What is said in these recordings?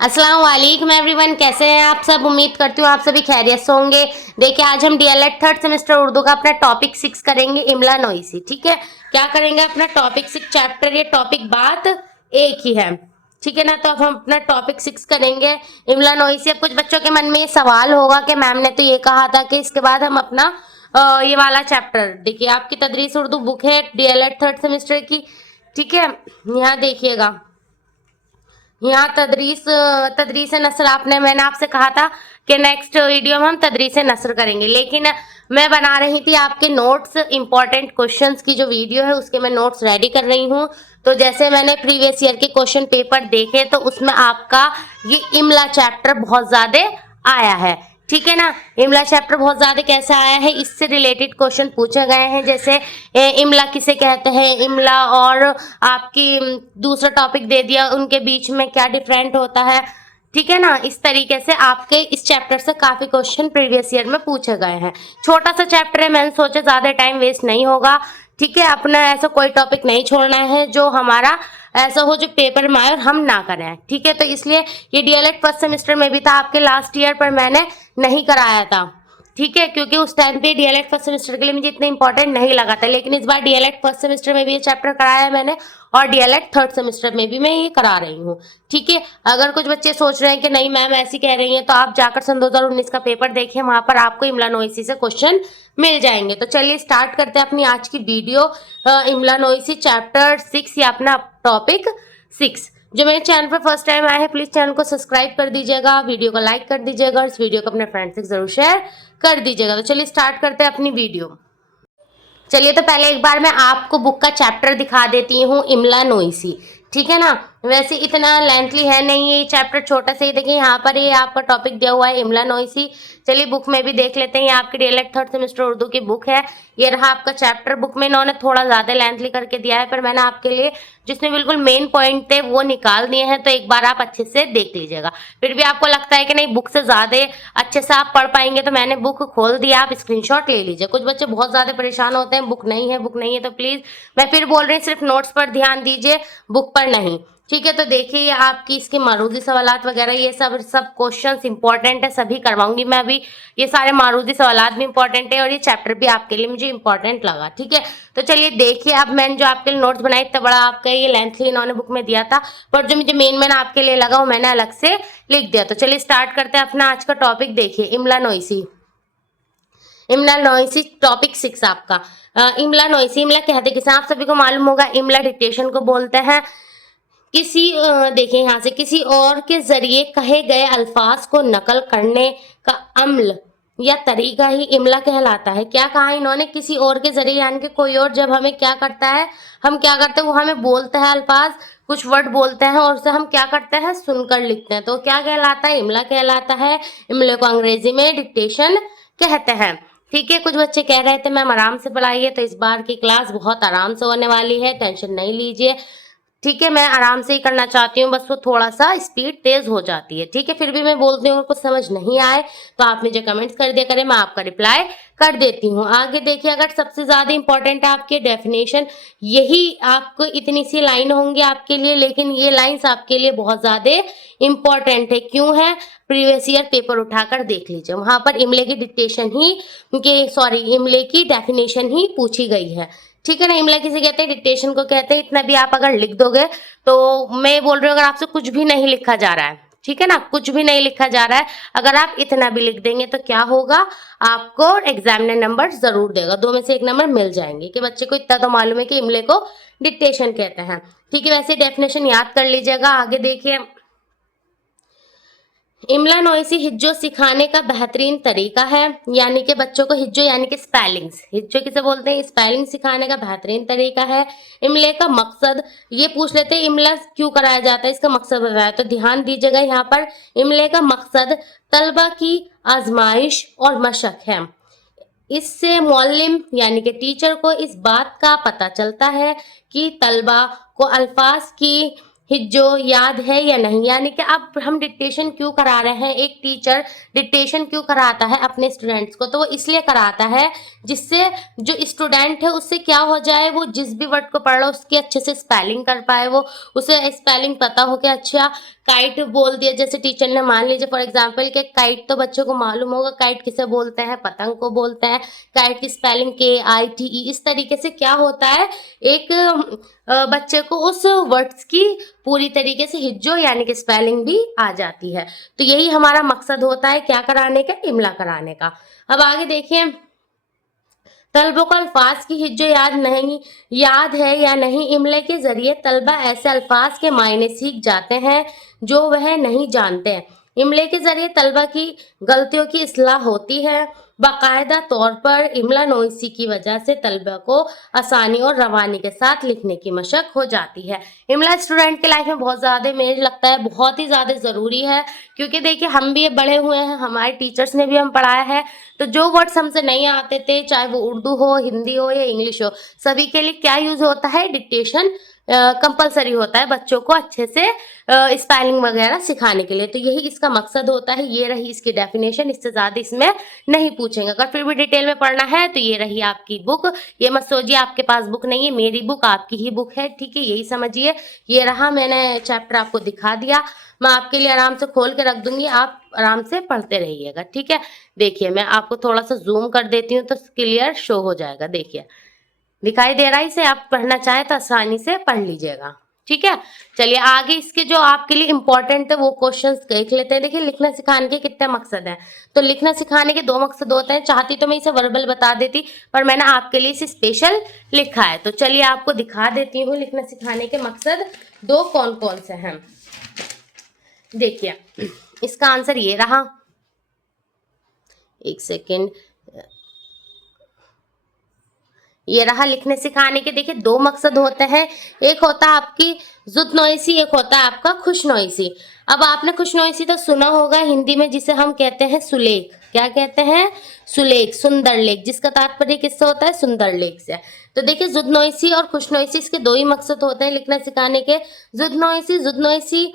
अस्सलाम वालेकुम एवरीवन, कैसे हैं आप सब। उम्मीद करती हूँ आप सभी खैरियत से होंगे। देखिए आज हम डीएलएड थर्ड सेमेस्टर उर्दू का अपना टॉपिक 6 करेंगे, इमला नोइसी। ठीक है, क्या करेंगे अपना टॉपिक 6 चैप्टर, ये टॉपिक बात एक ही है। ठीक है ना, तो अब हम अपना टॉपिक 6 करेंगे इमला नोइसी। अब कुछ बच्चों के मन में ये सवाल होगा कि मैम ने तो ये कहा था कि इसके बाद हम अपना ये वाला चैप्टर, देखिए आपकी तदरीस उर्दू बुक है डीएलएड थर्ड सेमेस्टर की। ठीक है, यहाँ देखिएगा, यहाँ तदरीस नस्र मैंने आपसे कहा था कि नेक्स्ट वीडियो में हम तदरीस नस्र करेंगे, लेकिन मैं बना रही थी आपके नोट्स, इंपॉर्टेंट क्वेश्चंस की जो वीडियो है उसके मैं नोट्स रेडी कर रही हूँ। तो जैसे मैंने प्रीवियस ईयर के क्वेश्चन पेपर देखे तो उसमें आपका ये इमला चैप्टर बहुत ज्यादा आया है। ठीक है ना, इमला चैप्टर बहुत ज्यादा कैसे आया है, इससे रिलेटेड क्वेश्चन पूछे गए हैं। जैसे इमला किसे कहते हैं, इमला और आपकी दूसरा टॉपिक दे दिया उनके बीच में क्या डिफरेंट होता है। ठीक है ना, इस तरीके से आपके इस चैप्टर से काफी क्वेश्चन प्रीवियस ईयर में पूछे गए हैं। छोटा सा चैप्टर है, मैंने सोचा ज्यादा टाइम वेस्ट नहीं होगा। ठीक है, अपना ऐसा कोई टॉपिक नहीं छोड़ना है जो हमारा ऐसा हो जो पेपर में आए और हम ना करें। ठीक है, तो इसलिए ये डीएलएड फर्स्ट सेमेस्टर में भी था आपके लास्ट ईयर, पर मैंने नहीं कराया था। ठीक है, क्योंकि उस टाइम पे डीएलएड फर्स्ट सेमेस्टर के लिए मुझे इतना इंपॉर्टेंट नहीं लगा था, लेकिन इस बार डीएलएड फर्स्ट सेमेस्टर में भी ये चैप्टर कराया है मैंने, और डीएलएड थर्ड सेमेस्टर में भी मैं ये करा रही हूँ। ठीक है, अगर कुछ बच्चे सोच रहे हैं कि नहीं मैम ऐसी कह रही हैं, तो आप जाकर सन 2019 का पेपर देखिए, वहां पर आपको इमला नोइसी से क्वेश्चन मिल जाएंगे। तो चलिए स्टार्ट करते हैं अपनी आज की वीडियो। इमला नोइसी चैप्टर 6 या अपना टॉपिक 6। जो मेरे चैनल पर फर्स्ट टाइम आए हैं प्लीज चैनल को सब्सक्राइब कर दीजिएगा, वीडियो को लाइक कर दीजिएगा और इस वीडियो को अपने फ्रेंड्स से जरूर शेयर कर दीजिएगा। तो चलिए स्टार्ट करते हैं अपनी वीडियो। चलिए तो पहले एक बार मैं आपको बुक का चैप्टर दिखा देती हूँ, इमला नोइसी। ठीक है ना, वैसे इतना लेंथली है नहीं ये चैप्टर, छोटा सा ही। देखिए यहाँ पर ये आपका टॉपिक दिया हुआ है इमला नोइसी। चलिए बुक में भी देख लेते हैं, ये आपकी डीएलएड थर्ड सेमेस्टर उर्दू की बुक है। ये रहा आपका चैप्टर। बुक में इन्होंने थोड़ा ज्यादा लेंथली करके दिया है, पर मैंने आपके लिए जिसमें बिल्कुल मेन पॉइंट थे वो निकाल दिए हैं, तो एक बार आप अच्छे से देख लीजिएगा। फिर भी आपको लगता है कि नहीं बुक से ज्यादा अच्छे से आप पढ़ पाएंगे, तो मैंने बुक खोल दिया, आप स्क्रीनशॉट ले लीजिए। कुछ बच्चे बहुत ज्यादा परेशान होते हैं बुक नहीं है बुक नहीं है, तो प्लीज मैं फिर बोल रही हूँ सिर्फ नोट्स पर ध्यान दीजिए, बुक पर नहीं। ठीक है, तो देखिए ये आपकी इसके मारूदी सवालात वगैरह ये सब क्वेश्चंस इंपॉर्टेंट है, सभी करवाऊंगी मैं अभी। ये सारे मारूदी सवालात भी इंपॉर्टेंट है और ये चैप्टर भी आपके लिए मुझे इंपॉर्टेंट लगा। ठीक है, तो चलिए देखिए, अब मैंने जो आपके लिए नोट्स बनाए इतना बड़ा आपका ये लेंथली इन्होंने बुक में दिया था, पर जो मुझे मेन आपके लिए लगा वो मैंने अलग से लिख दिया। तो चलिए स्टार्ट करते हैं अपना आज का टॉपिक। देखिए इमला नोइसी, इमला नोइसी टॉपिक 6 आपका। इमला नोइसी, इमला कहते किसे, आप सभी को मालूम होगा, इमला डिक्टेशन को बोलते हैं। किसी देखिए यहाँ से, किसी और के जरिए कहे गए अल्फाज को नकल करने का अमल या तरीका ही इमला कहलाता है। क्या कहा इन्होंने, किसी और के जरिए, यानी कि कोई और जब हमें क्या करता है, हम क्या करते हैं, वो हमें बोलता है अल्फाज, कुछ वर्ड बोलते हैं और उसे हम क्या करते हैं, सुनकर लिखते हैं, तो क्या कहलाता है, इमला कहलाता है। इमले को अंग्रेजी में डिक्टेशन कहते हैं। ठीक है, कुछ बच्चे कह रहे थे मैम आराम से पढ़ाइए, तो इस बार की क्लास बहुत आराम से होने वाली है, टेंशन नहीं लीजिए। ठीक है, मैं आराम से ही करना चाहती हूँ, बस वो थोड़ा सा स्पीड तेज हो जाती है। ठीक है, फिर भी मैं बोलती हूँ कुछ समझ नहीं आए तो आप मुझे कमेंट्स कर दिया करें, मैं आपका रिप्लाई कर देती हूँ। आगे देखिए, अगर सबसे ज्यादा इंपॉर्टेंट है आपकी डेफिनेशन, यही आपको इतनी सी लाइन होंगी आपके लिए, लेकिन ये लाइंस आपके लिए बहुत ज्यादा इंपॉर्टेंट है। क्यों है, प्रीवियस ईयर पेपर उठाकर देख लीजिए, वहां पर इमले की डिक्टेशन ही इमले की डेफिनेशन ही पूछी गई है। ठीक है ना, इमला किसे कहते हैं, डिक्टेशन को कहते हैं। इतना भी आप अगर लिख दोगे, तो मैं बोल रही हूँ अगर आपसे कुछ भी नहीं लिखा जा रहा है, ठीक है ना, कुछ भी नहीं लिखा जा रहा है, अगर आप इतना भी लिख देंगे तो क्या होगा, आपको एग्जामिनर नंबर जरूर देगा, 2 में से 1 नंबर मिल जाएंगे कि बच्चे को इतना तो मालूम है कि इमले को डिक्टेशन कहते हैं। ठीक है, वैसे डेफिनेशन याद कर लीजिएगा। आगे देखिए, इमला नोइसी हिज्जो सिखाने का बेहतरीन तरीका है, यानी कि बच्चों को हिज्जो यानी कि स्पेलिंग्स, हिज्जो किसे बोलते हैं, स्पेलिंग सिखाने का बेहतरीन तरीका है। इमले का मकसद, ये पूछ लेते हैं इमला क्यों कराया जाता है, इसका मकसद बताया, तो ध्यान दीजिएगा यहाँ पर, इमले का मकसद तलबा की आजमाइश और मशक है। इससे मौलिम यानी कि टीचर को इस बात का पता चलता है कि तलबा को अल्फाज की हिज्जो याद है या नहीं, यानी कि अब हम डिक्टेशन क्यों करा रहे हैं, एक टीचर डिक्टेशन क्यों कराता है अपने स्टूडेंट्स को, तो वो इसलिए कराता है जिससे जो स्टूडेंट है उससे क्या हो जाए, वो जिस भी वर्ड को पढ़ रहा है उसकी अच्छे से स्पेलिंग कर पाए, वो उसे स्पेलिंग पता हो कि अच्छा काइट बोल दिया जैसे टीचर ने, मान लीजिए फॉर एग्जांपल कि काइट तो बच्चों को मालूम होगा काइट किसे बोलते हैं, पतंग को बोलते हैं, काइट की स्पेलिंग KITE, इस तरीके से क्या होता है एक बच्चे को उस वर्ड्स की पूरी तरीके से हिज्जो यानी कि स्पेलिंग भी आ जाती है। तो यही हमारा मकसद होता है क्या कराने का, इमला कराने का। अब आगे देखिए, तलबों को अल्फाज की हिज्जो याद है या नहीं, इमले के जरिए तलबा ऐसे अल्फाज के मायने सीख जाते हैं जो वह नहीं जानते हैं। इमले के जरिए तलबा की गलतियों की इस्लाह होती है। बाकायदा तौर पर इमला नोइसी की वजह से तलबा को आसानी और रवानी के साथ लिखने की मशक हो जाती है। इमला स्टूडेंट के लाइफ में बहुत ज़्यादा, मुझे लगता है बहुत ही ज़्यादा ज़रूरी है, क्योंकि देखिए हम भी बड़े हुए हैं, हमारे टीचर्स ने भी हम पढ़ाया है, तो जो वर्ड्स हमसे नहीं आते थे, चाहे वो उर्दू हो, हिंदी हो या इंग्लिश हो, सभी के लिए क्या यूज होता है, डिक्टेशन कंपलसरी होता है बच्चों को अच्छे से स्पेलिंग वगैरह सिखाने के लिए। तो यही इसका मकसद होता है। ये रही इसकी डेफिनेशन, इससे ज़्यादा इसमें नहीं पूछेंगे। अगर फिर भी डिटेल में पढ़ना है तो ये रही आपकी बुक। ये मत सोचिए आपके पास बुक नहीं है, मेरी बुक आपकी ही बुक है, ठीक है, यही समझिए। ये रहा, मैंने चैप्टर आपको दिखा दिया, मैं आपके लिए आराम से खोल के रख दूंगी, आप आराम से पढ़ते रहिएगा, ठीक है। देखिए मैं आपको थोड़ा सा जूम कर देती हूँ तो क्लियर शो हो जाएगा। देखिए दिखाई दे रहा है, इसे आप पढ़ना चाहे तो आसानी से पढ़ लीजिएगा, ठीक है। चलिए आगे इसके जो आपके लिए इंपॉर्टेंट है वो क्वेश्चंस देख लेते हैं। देखिए लिखना सिखाने के कितने मकसद हैं, तो लिखना सिखाने के 2 मकसद होते हैं। चाहती तो मैं इसे वर्बल बता देती, पर मैंने आपके लिए इसे स्पेशल लिखा है, तो चलिए आपको दिखा देती हूँ लिखना सिखाने के मकसद 2 कौन कौन से हैं। देखिए इसका आंसर ये रहा, एक सेकेंड, ये रहा लिखने सिखाने के। देखिए 2 मकसद होते हैं, एक होता है आपकी जुद नोइसी, एक होता है आपका खुश नोइसी। अब आपने खुश नोइसी तो सुना होगा हिंदी में, जिसे हम कहते हैं सुलेख। क्या कहते हैं, सुलेख, सुंदर लेख, जिसका तात्पर्य किससे होता है, सुंदर लेख से। तो देखिए जुद नोइसी और खुश नोइसी, इसके 2 ही मकसद होते हैं लिखना सिखाने के। जुद नोइसी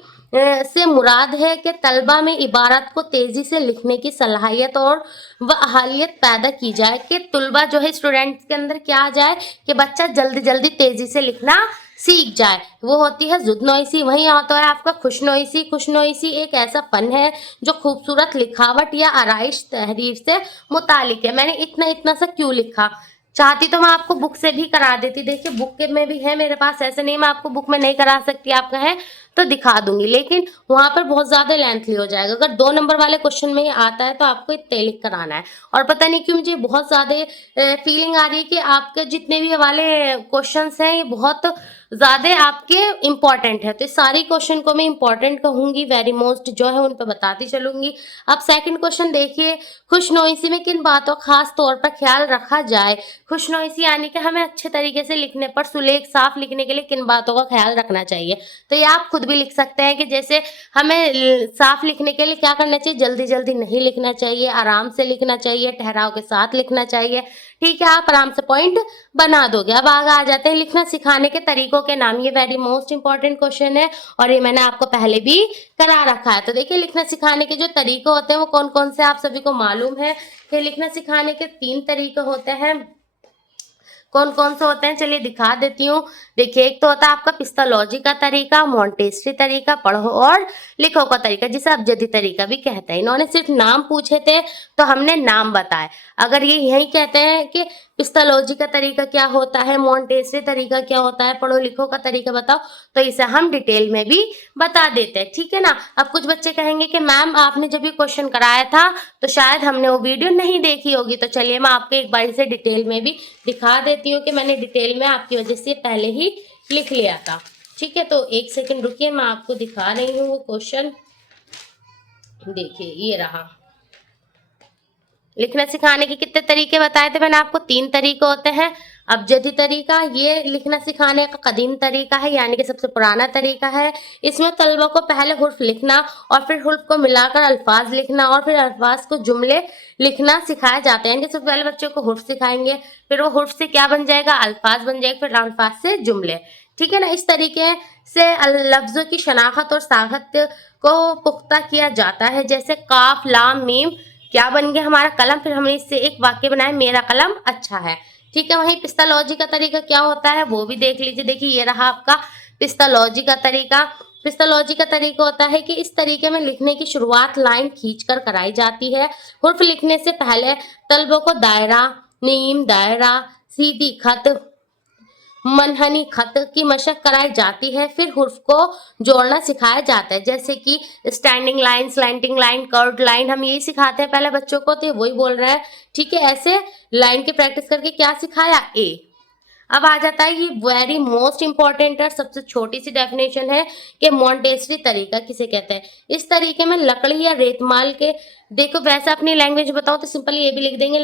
से मुराद है कि तलबा में इबारत को तेजी से लिखने की सलाहियत और वह अहलियत पैदा की जाए, कि तलबा जो है स्टूडेंट्स के अंदर क्या आ जाए कि बच्चा जल्दी जल्दी तेजी से लिखना सीख जाए, वो होती है जुद नोइसी। वहीं आता है आपका खुश नोइसी। खुश नोइसी एक ऐसा फन है जो खूबसूरत लिखावट या आराइश तहरीर से मुतालिक है। मैंने इतना इतना सा क्यों लिखा, चाहती तो मैं आपको बुक से भी करा देती, देखिए बुक के में भी है मेरे पास, ऐसे नहीं मैं आपको बुक में नहीं करा सकती, आप कहें तो दिखा दूंगी, लेकिन वहां पर बहुत ज्यादा लेंथली हो जाएगा। अगर 2 नंबर वाले क्वेश्चन में ये आता है तो आपको इतने लिख कर आना है। और पता नहीं क्यों मुझे बहुत ज्यादा फीलिंग आ रही है कि आपके जितने भी वाले क्वेश्चंस हैं ये बहुत ज्यादा आपके इंपॉर्टेंट है, तो सारी क्वेश्चन को मैं इंपॉर्टेंट कहूंगी, वेरी मोस्ट जो है उन पर बताती चलूंगी। अब सेकंड क्वेश्चन देखिए, खुशनोइसी में किन बातों खास तौर पर ख्याल रखा जाए। खुशनोइसी यानी कि हमें अच्छे तरीके से लिखने पर, सुलेख साफ लिखने के लिए किन बातों का ख्याल रखना चाहिए। तो ये आप खुद भी लिख सकते हैं कि जैसे हमें साफ लिखने के लिए क्या करना चाहिए, जल्दी जल्दी नहीं लिखना चाहिए, आराम से लिखना चाहिए, ठहराव के साथ लिखना चाहिए, ठीक है, आप आराम से पॉइंट बना दोगे। अब आगे आ जाते हैं लिखना सिखाने के तरीकों के नाम। ये वेरी मोस्ट इंपॉर्टेंट क्वेश्चन है और ये मैंने आपको पहले भी करा रखा है। तो देखिए लिखना सिखाने के जो तरीके होते हैं वो कौन कौन से आप सभी को मालूम है कि लिखना सिखाने के 3 तरीके होते हैं। कौन कौन से होते हैं चलिए दिखा देती हूँ। देखिए एक तो होता है आपका पिस्तालॉजी का तरीका, मॉन्टेसरी तरीका, पढ़ो और लिखो का तरीका, जिसे अबजदी तरीका भी कहते हैं। इन्होंने सिर्फ नाम पूछे थे तो हमने नाम बताए। अगर ये यही कहते हैं कि पिस्तालॉजी का तरीका क्या होता है, मॉन्टेसरी तरीका क्या होता है, पढ़ो लिखो का तरीका बताओ, तो इसे हम डिटेल में भी बता देते हैं, ठीक है ना। अब कुछ बच्चे कहेंगे कि मैम आपने जब ये क्वेश्चन कराया था तो शायद हमने वो वीडियो नहीं देखी होगी, तो चलिए मैं आपको एक बार इसे डिटेल में भी दिखा देती हूँ कि मैंने डिटेल में आपकी वजह से पहले ही लिख लिया था, ठीक है। तो एक सेकंड रुकिए, मैं आपको दिखा रही हूँ वो क्वेश्चन। देखिए ये रहा। लिखना सिखाने के कितने तरीके बताए थे मैंने आपको, 3 तरीके होते हैं। अबजदी तरीका, ये लिखना सिखाने का कदीम तरीका है, यानी कि सबसे पुराना तरीका है। इसमें तलबा को पहले हुर्फ लिखना और फिर हुर्फ को मिलाकर अल्फाज लिखना और फिर अल्फाज को जुमले लिखना सिखाया जाता है। यानी कि सबसे पहले बच्चों को हुर्फ सिखाएंगे, फिर वो हुर्फ से क्या बन जाएगा, अल्फाज बन जाएगा, फिर अल्फाज से जुमले, ठीक है ना। इस तरीके से लफ्जों की शनाख्त और साखत को पुख्ता किया जाता है। जैसे काफ लाम मीम क्या बन गया हमारा कलम, फिर हमने इससे एक वाक्य बनाया मेरा कलम अच्छा है। ठीक है, वहीं पिस्तालॉजी का तरीका क्या होता है वो भी देख लीजिए। देखिए ये रहा आपका पिस्तालॉजी का तरीका। पिस्तालॉजी का तरीका होता है कि इस तरीके में लिखने की शुरुआत लाइन खींचकर कराई जाती है। हुर्फ लिखने से पहले तलबों को दायरा, नीम दायरा, सीधी खत, मनहनी खत की मशक कराई जाती है। फिर हुर्फ को जोड़ना सिखाया जाता है, जैसे कि standing line, slanting line, curved line, हम यही सिखाते हैं पहले बच्चों को, तो वही बोल रहा है। ठीक है, ऐसे लाइन की प्रैक्टिस करके क्या सिखाया ए। अब आ जाता है ये वेरी मोस्ट इंपॉर्टेंट और सबसे छोटी सी डेफिनेशन है कि मॉन्टेसरी तरीका किसे कहते हैं। इस तरीके में लकड़ी या रेतमाल के, देखो वैसे अपनी लैंग्वेज बताओ तो सिंपल ये भी लिख देंगे,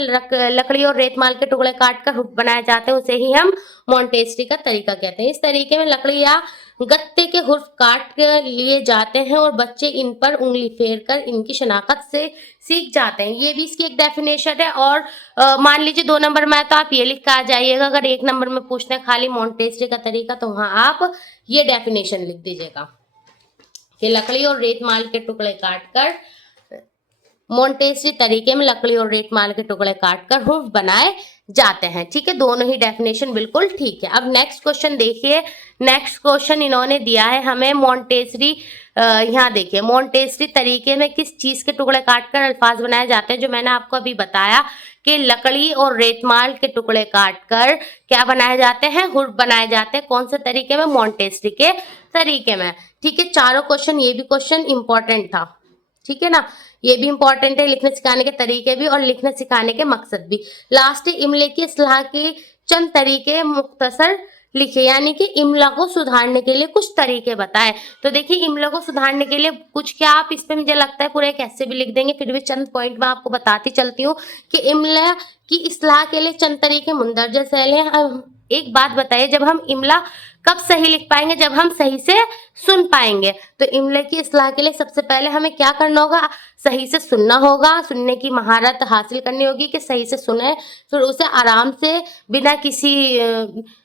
लकड़ी और रेतमाल के टुकड़े काट कर हुक बनाए जाते हैं, उसे ही हम मॉन्टेसरी का तरीका कहते हैं। इस तरीके में लकड़ी या गत्ते के हुर्फ काट कर लिए जाते हैं और बच्चे इन पर उंगली फेर कर इनकी शनाख्त से सीख जाते हैं। ये भी इसकी एक डेफिनेशन है। और मान लीजिए 2 नंबर में है तो आप ये लिख कर आ जाइएगा। अगर 1 नंबर में पूछते हैं खाली मॉन्टेसरी का तरीका तो वहां आप ये डेफिनेशन लिख दीजिएगा कि लकड़ी और रेतमाल के टुकड़े काटकर, मॉन्टेसरी तरीके में लकड़ी और रेतमाल के टुकड़े काटकर हुर्फ बनाए जाते हैं। ठीक है, दोनों ही डेफिनेशन बिल्कुल ठीक है। अब नेक्स्ट क्वेश्चन देखिए। नेक्स्ट क्वेश्चन इन्होंने दिया है हमें मॉन्टेसरी, यहाँ देखिए मॉन्टेसरी तरीके में किस चीज के टुकड़े काटकर अल्फाज बनाए जाते हैं। जो मैंने आपको अभी बताया कि लकड़ी और रेतमाल के टुकड़े काटकर क्या बनाए जाते हैं, हुर्फ बनाए जाते हैं। कौन से तरीके में, मॉन्टेसरी के तरीके में। ठीक है, चारों क्वेश्चन, ये भी क्वेश्चन इंपॉर्टेंट था। ठीक है ना, ये भी इंपॉर्टेंट है, लिखने सिखाने के तरीके भी और लिखने सिखाने के मकसद भी। लास्ट इमले की इस्लाह के चंद तरीके मुख्तसर लिखे, यानी कि इमला को सुधारने के लिए कुछ तरीके बताए। तो देखिए इमला को सुधारने के लिए कुछ क्या, आप इस पे मुझे लगता है पूरे कैसे भी लिख देंगे, फिर भी चंद पॉइंट मैं आपको बताती चलती हूँ कि इमला की इस्लाह के लिए चंद तरीके मुंदरजा सैल हैं। एक बात बताइए, जब हम इमला कब सही लिख पाएंगे, जब हम सही से सुन पाएंगे। तो इमले की इस्लाह के लिए सबसे पहले हमें क्या करना होगा, सही से सुनना होगा, सुनने की महारत हासिल करनी होगी कि सही से सुने, फिर उसे आराम से बिना किसी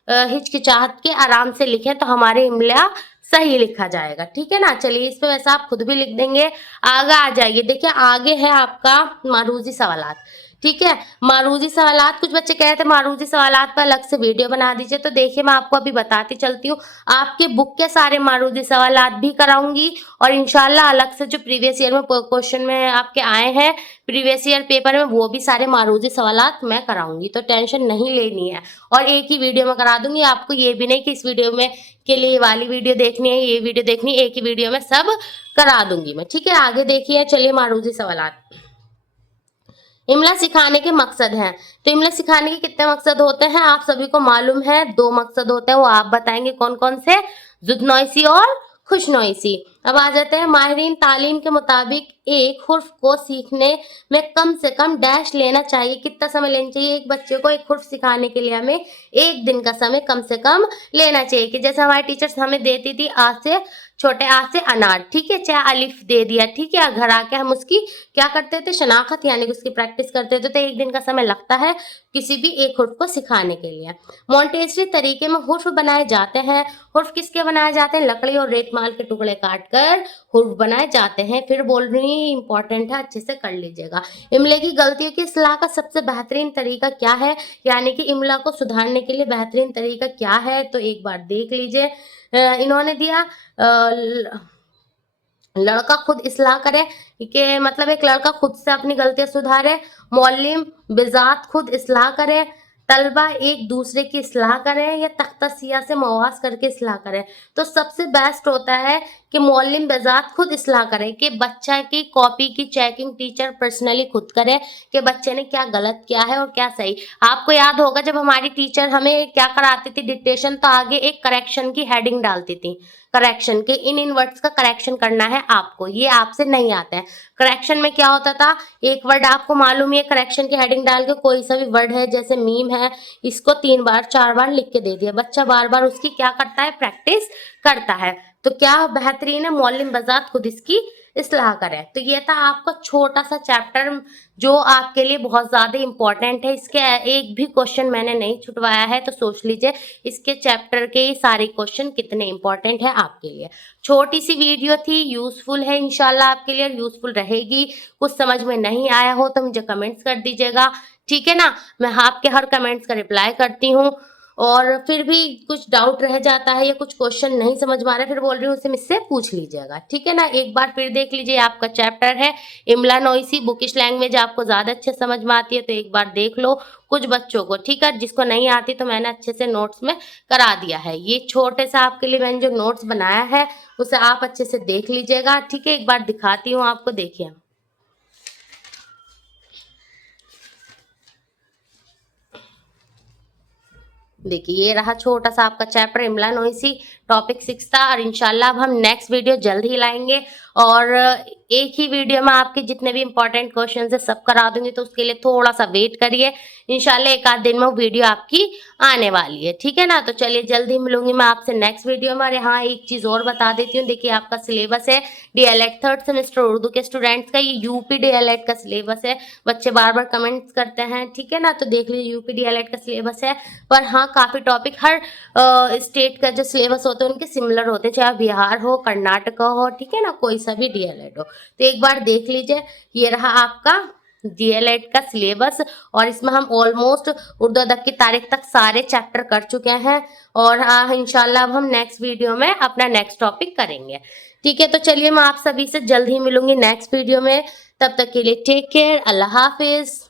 हिचकिचाहट के आराम से लिखें तो हमारे इमला सही लिखा जाएगा। ठीक है ना, चलिए इस पे वैसा आप खुद भी लिख देंगे। आगे आ जाइए, देखिए आगे है आपका मारूजी सवालात। ठीक है, मारूजी सवालात, कुछ बच्चे कह रहे थे मारूजी सवालात पर अलग से वीडियो बना दीजिए। तो देखिए मैं आपको अभी बताती चलती हूँ, आपके बुक के सारे मारूजी सवालात भी कराऊंगी और इंशाल्लाह अलग से जो प्रीवियस ईयर में क्वेश्चन में आपके आए हैं प्रीवियस ईयर पेपर में, वो भी सारे मारूजी सवालात मैं कराऊंगी, तो टेंशन नहीं लेनी है। और एक ही वीडियो में करा दूंगी, आपको ये भी नहीं कि इस वीडियो में के लिए वाली वीडियो देखनी है, ये वीडियो देखनी है, एक ही वीडियो में सब करा दूंगी मैं। ठीक है, आगे देखिए, चलिए मारूजी सवालात। इमला सिखाने के मकसद हैं। तो इमला सिखाने के कितने मकसद होते हैं आप सभी को मालूम है, 2 मकसद होते हैं, वो आप बताएंगे कौन कौन से, जुदनोइसी और खुशनोइसी। अब आ जाते हैं, माहिरीन तालीम के मुताबिक एक हुर्फ को सीखने में कम से कम डैश लेना चाहिए। कितना समय लेना चाहिए एक बच्चे को एक हुर्फ सिखाने के लिए, हमें 1 दिन का समय कम से कम लेना चाहिए। कि जैसे हमारे टीचर्स हमें देती थी आज से छोटे आ से अनार, ठीक है, चाहे अलिफ दे दिया, ठीक है, घर आके हम उसकी क्या करते थे, शनाख्त यानी कि उसकी प्रैक्टिस करते थे। तो 1 दिन का समय लगता है किसी भी एक हुर्फ को सिखाने के लिए। मॉन्टेसरी तरीके में हुर्फ बनाए जाते हैं। हुर्फ किसके बनाए जाते हैं, लकड़ी और रेतमाल के टुकड़े काटकर हुर्फ बनाए जाते हैं। फिर बोल रही हूँ इंपॉर्टेंट है, अच्छे से कर लीजिएगा। इमले की गलतियों की इस्लाह का सबसे बेहतरीन तरीका क्या है, यानी कि इमला को सुधारने के लिए बेहतरीन तरीका क्या है, तो एक बार देख लीजिए। इन्होंने दिया लड़का खुद इस्लाह करे, कि मतलब एक लड़का खुद से अपनी गलतियां सुधारे, मौलिम बिजात खुद इस्लाह करे, तलबा एक दूसरे की इस्लाह करें, या तख्ता सिया से मवास करके इस्लाह करें। तो सबसे बेस्ट होता है कि मौलिम बिजात खुद इस्लाह करें, कि बच्चा की कॉपी की चेकिंग टीचर पर्सनली खुद करे कि बच्चे ने क्या गलत किया है और क्या सही। आपको याद होगा जब हमारी टीचर हमें क्या कराती थी, डिक्टेशन, तो आगे एक करेक्शन की हेडिंग डालती थी, करेक्शन के इन वर्ड्स का करेक्शन करना है आपको, ये आपसे नहीं आता है। करेक्शन में क्या होता था, एक वर्ड आपको मालूम है, करेक्शन की हेडिंग डाल के कोई सा भी वर्ड है, जैसे मीम है, इसको 3 बार 4 बार लिख के दे दिया, बच्चा बार बार उसकी क्या करता है, प्रैक्टिस करता है। तो क्या बेहतरीन है, मौलिम बजात खुद इसकी इस्लाह करें। तो ये था आपका छोटा सा चैप्टर जो आपके लिए बहुत ज़्यादा इम्पोर्टेंट है। इसके एक भी क्वेश्चन मैंने नहीं छुटवाया है, तो सोच लीजिए इसके चैप्टर के सारे क्वेश्चन कितने इम्पोर्टेंट है आपके लिए। छोटी सी वीडियो थी, यूजफुल है इंशाल्लाह आपके लिए, यूजफुल रहेगी। कुछ समझ में नहीं आया हो तो मुझे कमेंट्स कर दीजिएगा, ठीक है ना। मैं आपके हर कमेंट्स का रिप्लाई करती हूँ। और फिर भी कुछ डाउट रह जाता है या कुछ क्वेश्चन नहीं समझ में आ रहा है, फिर बोल रही हूँ उसे मुझसे पूछ लीजिएगा, ठीक है ना। एक बार फिर देख लीजिए, आपका चैप्टर है इमला नोइसी, बुकिश लैंग्वेज आपको ज़्यादा अच्छे समझ में आती है तो एक बार देख लो। कुछ बच्चों को, ठीक है, जिसको नहीं आती तो मैंने अच्छे से नोट्स में करा दिया है। ये छोटे से आपके लिए मैंने जो नोट्स बनाया है उसे आप अच्छे से देख लीजिएगा, ठीक है। एक बार दिखाती हूँ आपको, देखिए। देखिए ये रहा छोटा सा आपका चैप्टर इमला नोइसी, टॉपिक 6 था। और इंशाल्लाह अब हम नेक्स्ट वीडियो जल्द ही लाएंगे और एक ही वीडियो में आपके जितने भी इंपॉर्टेंट क्वेश्चन है सब करा दूंगी, तो उसके लिए थोड़ा सा वेट करिए। इंशाल्लाह एक आध दिन में वो वीडियो आपकी आने वाली है, ठीक है ना। तो चलिए जल्दी मिलूंगी मैं आपसे नेक्स्ट वीडियो में। और यहाँ एक चीज़ और बता देती हूँ, देखिए आपका सिलेबस है डीएलएड थर्ड सेमेस्टर उर्दू के स्टूडेंट्स का, ये यूपी डीएलएड का सिलेबस है। बच्चे बार बार कमेंट्स करते हैं, ठीक है ना, तो देख लीजिए यूपी डीएलएड का सिलेबस है। पर हाँ, काफ़ी टॉपिक हर स्टेट का जो सिलेबस होते हैं उनके सिमिलर होते हैं, चाहे बिहार हो, कर्नाटक हो, ठीक है ना, कोई सा भी डीएलएड हो। तो एक बार देख लीजिए, ये रहा आपका डीएलएड का सिलेबस। और इसमें हम ऑलमोस्ट उर्दू अदब की तारीख तक सारे चैप्टर कर चुके हैं। और इंशाल्लाह अब हम नेक्स्ट वीडियो में अपना नेक्स्ट टॉपिक करेंगे, ठीक है। तो चलिए मैं आप सभी से जल्द ही मिलूंगी नेक्स्ट वीडियो में। तब तक के लिए टेक केयर, अल्लाह हाफिज।